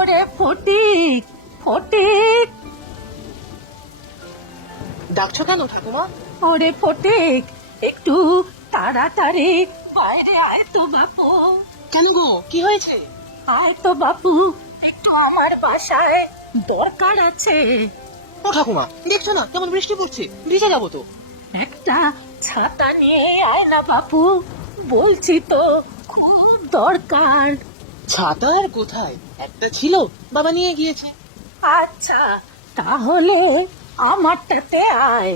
ওরে ফটিক ফটিক। ডাকছো কেন ঠাকুমা? ওরে ফটিক একটু তাড়াতাড়ি বাইরে আয় তো বাপু। কেন গো কি হয়েছে? আয় তো বাপু একটু আমার বাসায় দরকার আছে। ও ঠাকুমা দেখছ না কেমন বৃষ্টি পড়ছে ভিজে যাব তো। একটা ছাতা নিয়ে আয় না বাপু বলছি তো খুব দরকার। ছাতা আর কোথায়? একটা ছিল বাবা নিয়ে গিয়েছে। আচ্ছা তাহলে আমারটাতে আয়।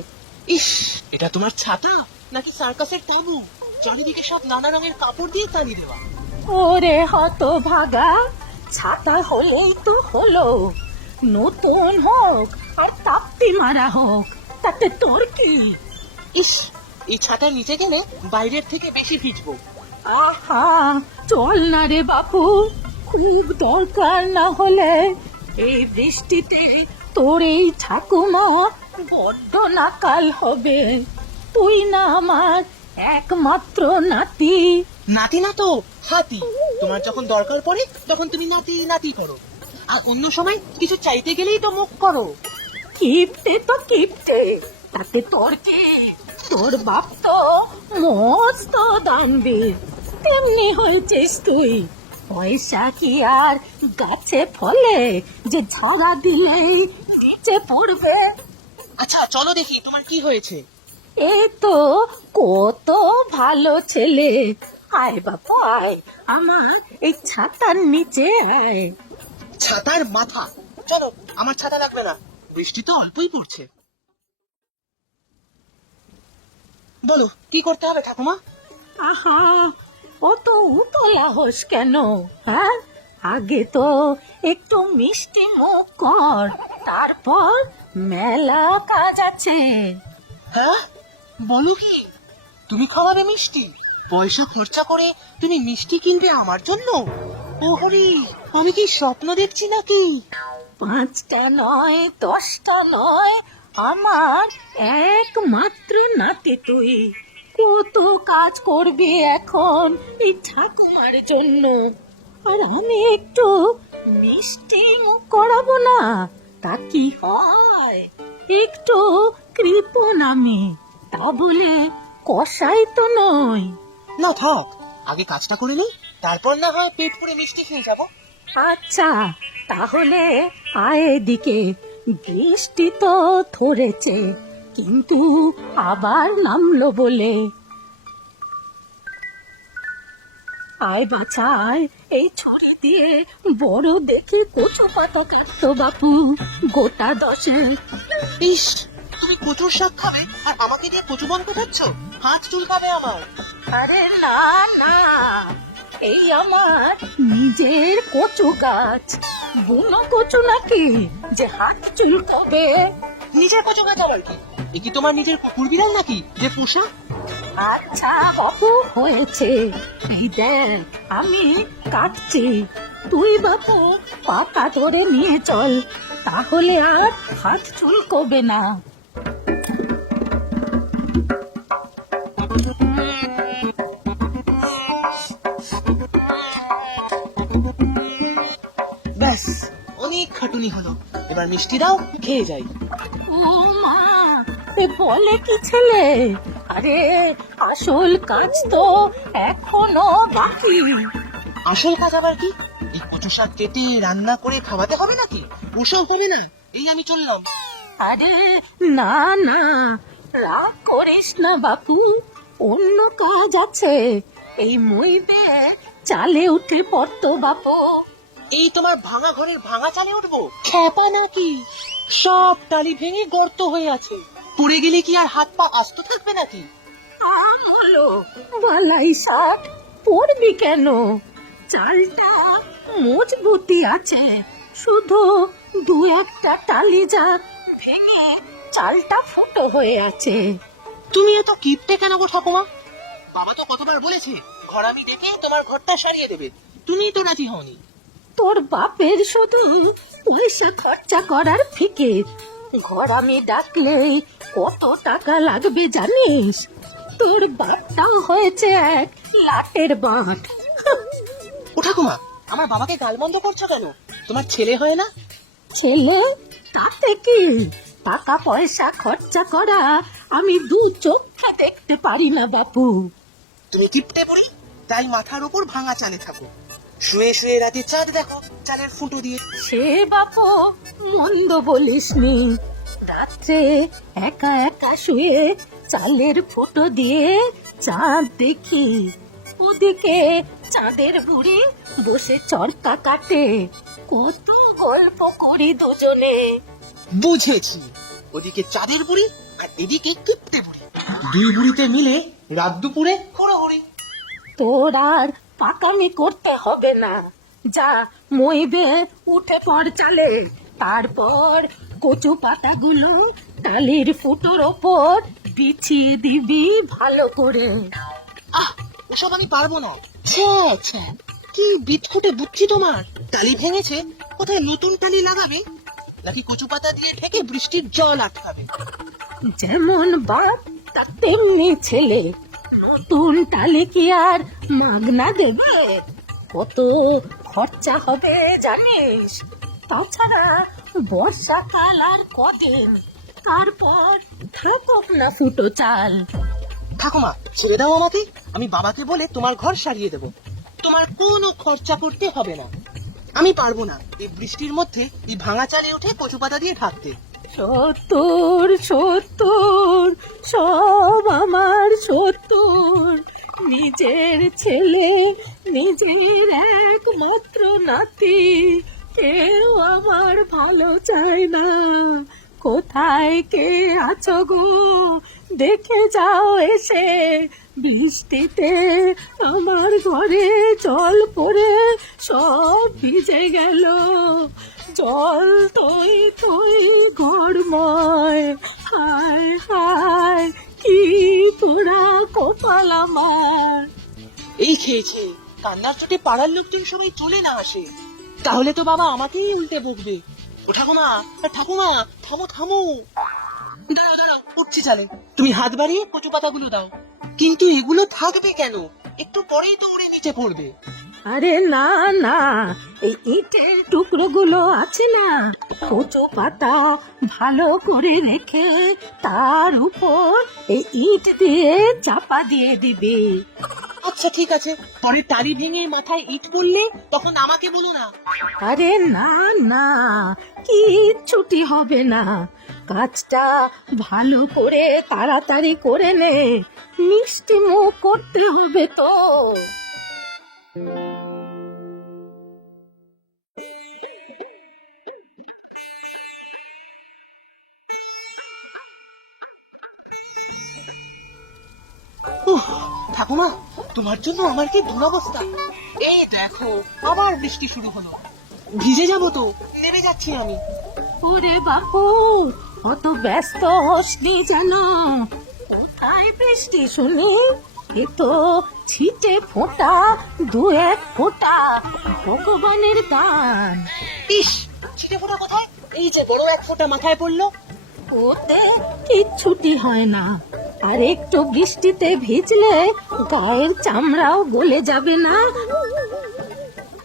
ইস এটা তোমার ছাতা? নাকি সার্কাসের তাবু? চারিদিকে সব নানা রঙের কাপড় দিয়ে তালি দেওয়া। ওরে হত ভাগা ছাতা হলেই তো হলো। নতুন হোক আর তাপ্তি মারা হোক তাতে তোর কি? ইস এই ছাতার নিচে গেলে বাইরের থেকে বেশি ভিজবো। আহা চল না রে বাপু খুব দরকার না হলে। এই বৃষ্টিতে তোর এই ঠাকুমা বড্ড নাকাল হবে। তুই না আমার একমাত্র নাতি। নাতি না তো হাতি। তোমার যখন দরকার পড়ে তখন তুমি নাতি নাতি করো। আর অন্য সময় কিছু চাইতে গেলেই তো মুখ করো। কিপটে তো কিপটে তাতে তোর কি? তোর বাপ তো মস্ত দানবীর। তেমনি হয়েছিস তুই। পয়সা কি আর গাছে ফলে যে ঝরা দিলেই নিচে পড়বে? আচ্ছা চলো দেখি তোমার কি হয়েছে? এ তো কত ভালো ছেলে। আয় বাপু আয় আমার এই ছাতার নিচে আয়। ছাতার মাথা? চলো আমার ছাতা লাগবে না। বৃষ্টি তো অল্পই পড়ছে। বলো কি করতে হবে ঠাকুমা? আহা অত উতলা হোস কেন? হ্যাঁ? আগে তো একটু মিষ্টি মুখ কর তারপর মেলা কাজ আছে। হ্যাঁ? বলো কি? তুমি খাওয়াবে মিষ্টি পয়সা খরচা করে তুমি মিষ্টি কিনবে আমার জন্য? ওহরি আমি কি স্বপ্ন দেখছি নাকি? পাঁচটা নয় দশটা নয় আমার একমাত্র নাতি তুই। কত কাজ করবে এখন এই ঠাকুমার জন্য। আর আমি একটু মিষ্টি মুখ করাবো না তা কি হয়? একটু কৃপণ আমি তা বলে কষাই তো নয় না থাক আগে কাজটা করে নিই তারপর না হয় পেট পুরে মিষ্টি খেয়ে যাব। আচ্ছা তাহলে আয় এদিকে বৃষ্টি তো ধরেছে। কিন্তু আবার নামলো বলে। আয় বাছা আয় এই ছড়ি দিয়ে বড় দেখে কচু পাতা কাটতো বাপু গোটা দশে। ইস তুমি কচুর শাক খাবে আর আমাকে দিয়ে কচু বন কোথাচ্ছ হাত চুলকাবে আমার। আরে না না এই আমার নিজের কচু গাছ। বুনো কচু নাকি যে হাত চুলকবে? নিজের কচু গাছ আবার কি? এ কি তোমার নিজের কুকুর বিড়াল নাকি? যে পোষা? আচ্ছা বাপু হয়েছে। এই দেখ আমি কাটছি। তুই বাপু পাতা ধরে নিয়ে চল। তাহলে আর হাত চুল চুলকবে না। ব্যাস অনেক খাটুনি হলো। এবার মিষ্টি দাও খেয়ে যাই। ও বলে কি ছেলে? আরে আসল কাজ তো এখনও বাকি। আসল কাজ আবার কি? এই কচু শাক কেটে রান্না করে খাওয়াতে হবে নাকি? ওসব হবে না এই আমি চললাম। আরে না না রাগ করিস না বাপু অন্য কাজ আছে। এই মুইবে চালে উঠে পড়তো বাপু। এই তোমার ভাঙা ঘরের ভাঙা চালে উঠবো? খ্যাপা নাকি? সব টালি ভেঙে গর্ত হয়ে আছে। পড়ে গেলে কি আর হাত পা আস্ত থাকবে নাকি? আম হলো বালাই শাক পড়বি কেন? চালটা মজবুতি আছে শুধু দু একটা টালি যা ভেঙে চালটা ফুটো হয়ে আছে। তুমি এত কিপটে কেন গো ঠাকুমা? বাবা তো কতবার বলেছে ঘর আমি দেখে তোমার ঘরটা সারিয়ে দেবে। তুমি তো রাজি হওনি। তোর বাপের শুধু পয়সা খরচা করার ফিকির। ঘর আমি ডাকলে কত টাকা লাগবে জানিস? তোর বাপটাও হয়েছে এক লাটের বাট ও ঠাকুমা আমার বাবাকে গালমন্দ করছ কেন? তোমার ছেলে হয় না? ছেলে? তাতে কি? টাকা পয়সা খরচা করা আমি দু চোখে দেখতে পারি না বাপু। তুমি কিপটে পড়ি তাই মাথার উপর ভাঙা চালে থাকো। শুয়ে শুয়ে রাতে চাঁদ দেখো। চালের ফুটো দিয়ে। সে বাপু মন্দ বলিসনি। রাত্রে একা একা শুয়ে চালের ফুটো দিয়ে চাঁদ দেখি। ওদিকে চাঁদের বুড়ি বসে চরকা কাটে। কত গল্প করি দুজনে। বুঝেছি। ওদিকে চাঁদের বুড়ি আর এদিকে কিপটে বুড়ি। দুই বুড়িতে মিলে রাত দুপুরে হুড়োহুড়ি তোর আর পাকামি করতে হবে না। যা মইবে উঠে পড় চালে। তারপর কচু পাতাগুলো টালির ফুটোর ওপর বিছিয়ে দিবি ভালো করে। আহ ওসব আমি পারব না। ছ্যা ছ্যা কি বিটখুটে বুদ্ধি তোমার? টালি ভেঙেছে কোথায় নতুন টালি লাগাবে? নাকি কচু পাতা দিয়ে ঢেকে বৃষ্টির জল আটকাবে যেমন বাপ তার তেমনি ছেলে। নতুন টালি কি আর মাগনা দেবে? কত খরচা হবে জানিস? তাছাড়া বর্ষাকাল আর কদিন তারপর থাকুক না ফুটো চাল। ঠাকুমা ছেড়ে দাও আমাকে। আমি বাবাকে বলে তোমার ঘর সারিয়ে দেব। তোমার কোনো খরচা করতে হবে না। আমি পারব না এই বৃষ্টির মধ্যে এই ভাঙা চালে উঠে কচু পাতা দিয়ে ঢাকতে। সত্তর সত্তর সব আমার সত্তর। নিজের ছেলে নিজের একমাত্র নাতি, কেউ আমার ভালো চায় না। কোথায় কে আছো গো? দেখে যাও এসে। বৃষ্টিতে আমার ঘরে জল পড়ে, সব ভিজে গেল। জল তুই তুই ঘরময়। হায় হায়, কি তোরা কপাল আমার। এই খেয়েছে। কান্নার চোটে পাড়ার লোকজন সবাই চলে না আসে। তাহলে তো বাবা আমাকেই উল্টে বকবে। ও ঠাকুমা ঠাকুমা, থামো থামো। দাঁড়াও দাঁড়াও, উঠছে চালে। তুমি হাত বাড়িয়ে কচু পাতাগুলো দাও। কিন্তু এগুলো থাকবে কেন? একটু পরেই তো উড়ে নিচে পড়বে। আরে না না, এই ইটের টুকরোগুলো আছে না? কচু পাতা ভালো করে রেখে তার উপর এই ইট দিয়ে চাপা দিয়ে দিবি। আচ্ছা ঠিক আছে। পরে টালি ভেঙে মাথায় ইট পড়লে তখন আমাকে বলো না। আরে না না কি ছুটি হবে না। কাজটা ভালো করে তাড়াতাড়ি করে নে। মিষ্টি মুখ করতে হবে তো। ঠাকুমা তোমার জন্য আমার কি দুরবস্থা? এই দেখো আবার বৃষ্টি শুরু হলো। ভিজে যাব তো নেমে যাচ্ছি আমি। ওরে বাপু অত ব্যস্ত হসনি জানো কোথায় বৃষ্টি শুনি? এ তো ছিটে ফোঁটা দু এক ফোঁটা ভগবানের দান। ইস ছিটে ফোটা কোথায়? এই যে বড় এক ফোঁটা মাথায় পড়ল। ওতে কিচ্ছুটি হয় না। আর একটু বৃষ্টিতে ভিজলে গায়ের চামড়াও গলে যাবে না।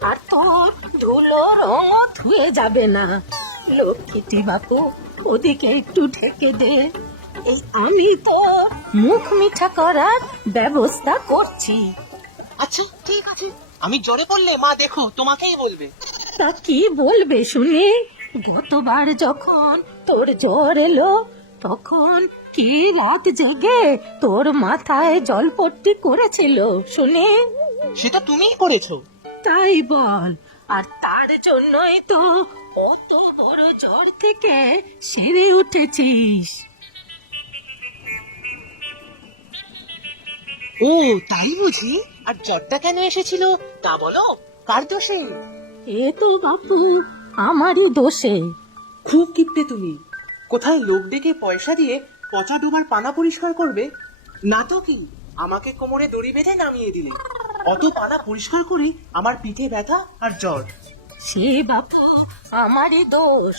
আর তোর ধুলো রঙও ধুয়ে যাবে না। লক্ষ্মীটি বাপু ওদিকে একটু ঢেকে দে। এই আমি তো মুখ মিঠা করার ব্যবস্থা করছি। আচ্ছা ঠিক আছে। আমি জ্বরে পড়লে মা দেখো তোমাকেই বলবে। তা কি বলবে শুনি? গতবার যখন তোর জ্বর এলো তখন কি রাত জেগে তোর মাথায় জলপট্টি করেছিল শুনি? সেটা তুমিই করেছ। তাই বল। আর তার জন্যই তো অত বড় জ্বর থেকে সেরে উঠেছিস। ও তাই বুঝি? আর জ্বরটা কেন এসেছিল তা বলো। কার দোষে? এ তো বাপু আমারই দোষে। খুব কিপটে তুমি। কোথায় লোক ডেকে পয়সা দিয়ে পচা ডোবার পানা পরিষ্কার করবে? না তো কি আমাকে কোমরে দড়ি বেঁধে নামিয়ে দিলে। অত পানা পরিষ্কার করি আমার পিঠে ব্যথা আর জ্বর। সে বাপু, আমারই দোষ।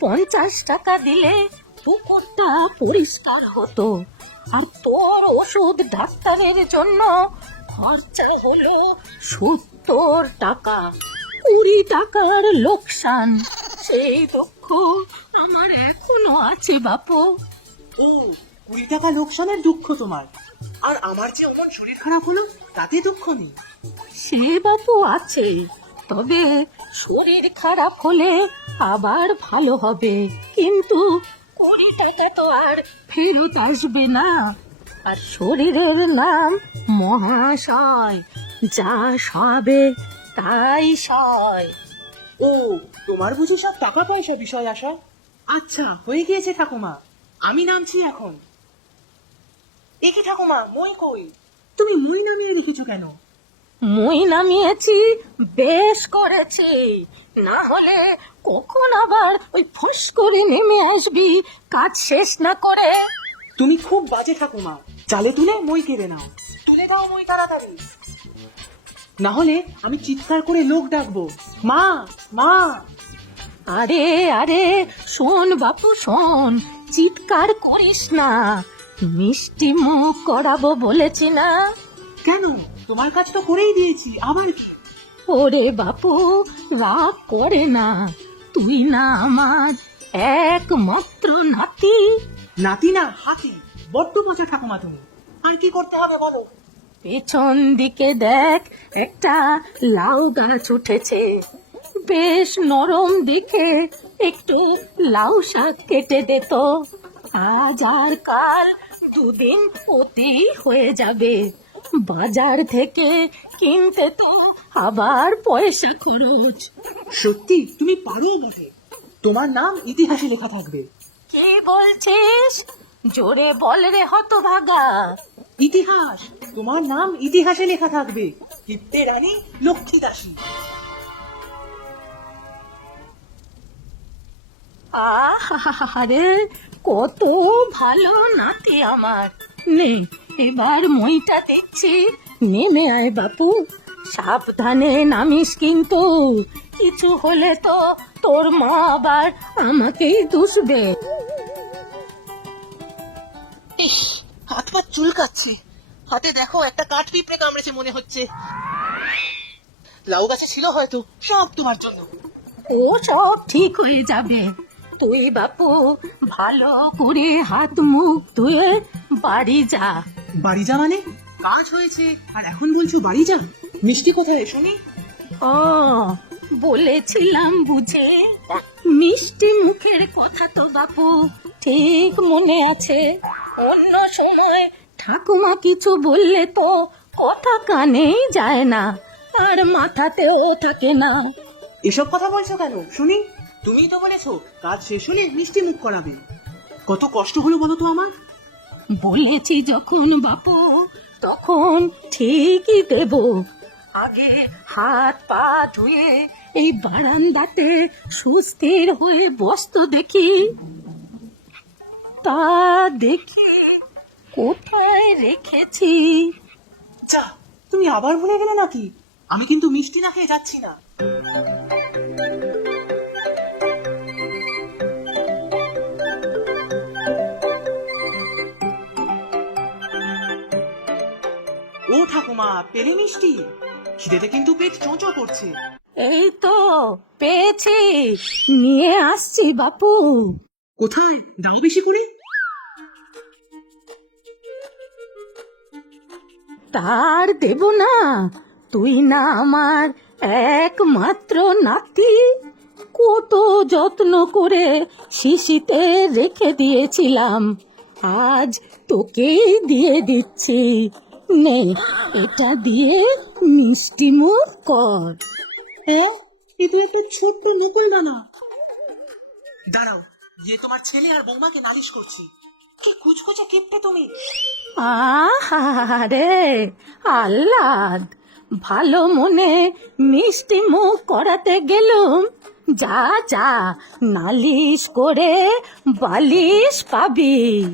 পঞ্চাশ টাকা দিলে পুকুরটা পরিষ্কার হতো। আর তোর ওষুধ ডাক্তারের জন্য খরচা হলো সত্তর টাকা। কুড়ি টাকার লোকসান, সেই দুঃখ আমার এখনও আছে বাপু। ও কুড়ি টাকা লোকসানের দুঃখ তোমার। আর আমার যে অমন শরীর খারাপ হলো তাতে দুঃখ নেই। সে বাপু আছে তবে শরীর খারাপ হলে আবার ভালো হবে। কিন্তু কুড়ি টাকা তো আর ফেরত আসবে না। আর শরীরের নাম মহাশয় যা সবে তাই সয়। ও তোমার বুঝি সব টাকা পয়সা বিষয় আসা আচ্ছা হয়ে গিয়েছে ঠাকুমা। আমি নামছি এখন। একে ঠাকুমা মই কই? তুমি মই নামিয়ে রেখেছো কেন? মই নামিয়েছি বেশ করেছি। না হলে কখন আবার ওই ফুস করে নেমে আসবি কাজ শেষ না করে? তুমি খুব বাজে ঠাকুমা। চালে তুলে মই কেড়ে নাও। তুলে দাও মই তাড়াতাড়ি। না হলে আমি চিৎকার করে লোক ডাকবো। মা মা। আরে আরে শোন বাপু শোন চিৎকার করিস না। মিষ্টি মুখ করাবো বলেছি না। কেন? তোমার কাজ তো করেই দিয়েছি আবার কি? ওরে বাপু রাগ করে না। তুই না আমার একমাত্র নাতি। নাতি না হাতি। বড্ড মজা ঠাকুমা তুমি। আর কি করতে হবে বলো? পেছন দিকে দেখ একটা লাউ গাছ উঠেছে। বেশ নরম দেখে একটু লাউ শাক কেটে দে তো। আজ আর কাল দুদিন ওতেই হয়ে যাবে। বাজার থেকে কিনতে তো আবার পয়সা খরচ। সত্যি তুমি পারো বটে। তোমার নাম ইতিহাসে লেখা থাকবে। কি বলছিস? জোরে বল রে হতভাগা। ইতিহাস। তোমার নাম ইতিহাসে লেখা থাকবে। কিপ্টে রানী লক্ষ্মী দাসী কত ভালো নাতি আমার। নে, এবার মইটা দেখছি। নেমে আয় বাপু। সাবধানে নামিস কিন্তু। কিছু হলে তো তোর মা আবার আমাকেই দুষবে। হাত পা চুলকাচ্ছে। হাতে দেখো একটা কাঠ পিঁপড়ে কামড়েছে মনে হচ্ছে। লাউ গাছে ছিল হয়তো সব তোমার জন্য। ও সব ঠিক হয়ে যাবে। তুই বাপু ভালো করে হাত মুখ ধুয়ে বাড়ি যা। বাড়ি যা মানে? কাজ হয়েছে আর এখন বলছো বাড়ি যা? মিষ্টি কোথায় শুনি ও বলেছিলাম বুঝে। মিষ্টি মুখের কথা তো বাপু ঠিক মনে আছে। অন্য সময় ঠাকুমা কিছু বললে তো কথা কানেই যায় না আর মাথাতেও থাকে না। এসব কথা বলছো কেন? শুনি। তুমি তো বলেছ কাজ শেষ হলে মিষ্টি মুখ করাবে। কত কষ্ট হলো বলো তো আমার। বলেছি যখন বাপু তখন ঠিকই দেব। আগে হাত পা ধুয়ে এই বারান্দাতে সুস্থির হয়ে বসতো দেখি। তা দেখি। কোথায় রেখেছি? যা তুমি আবার ভুলে গেলে নাকি? আমি কিন্তু মিষ্টি না খেয়ে যাচ্ছি না। ও ঠাকুমা পেলে মিষ্টি? খিদেতে কিন্তু পেট চোঁচো করছে। এই তো পেয়েছি। নিয়ে আসছি বাপু। কোথায়? দাও বেশি করে। তার দেব না তুই না আমার একমাত্র নাতি। কত যত্ন করে শিশিতে রেখে দিয়েছিলাম আজ তোকেই দিয়ে দিচ্ছি। নে এটা দিয়ে মিষ্টি মুখ কর। হ্যাঁ এ তো একটা ছোট্ট নকুল দানা। দাঁড়াও গিয়ে তোমার ছেলে আর বৌমাকে নালিশ করছি। কি কুচকুচে তুমি? আহ্লাদ, ভালো মনে মিষ্টি মুখ করাতে গেলুম। যা যা, নালিশ করে বালিশ পাবি।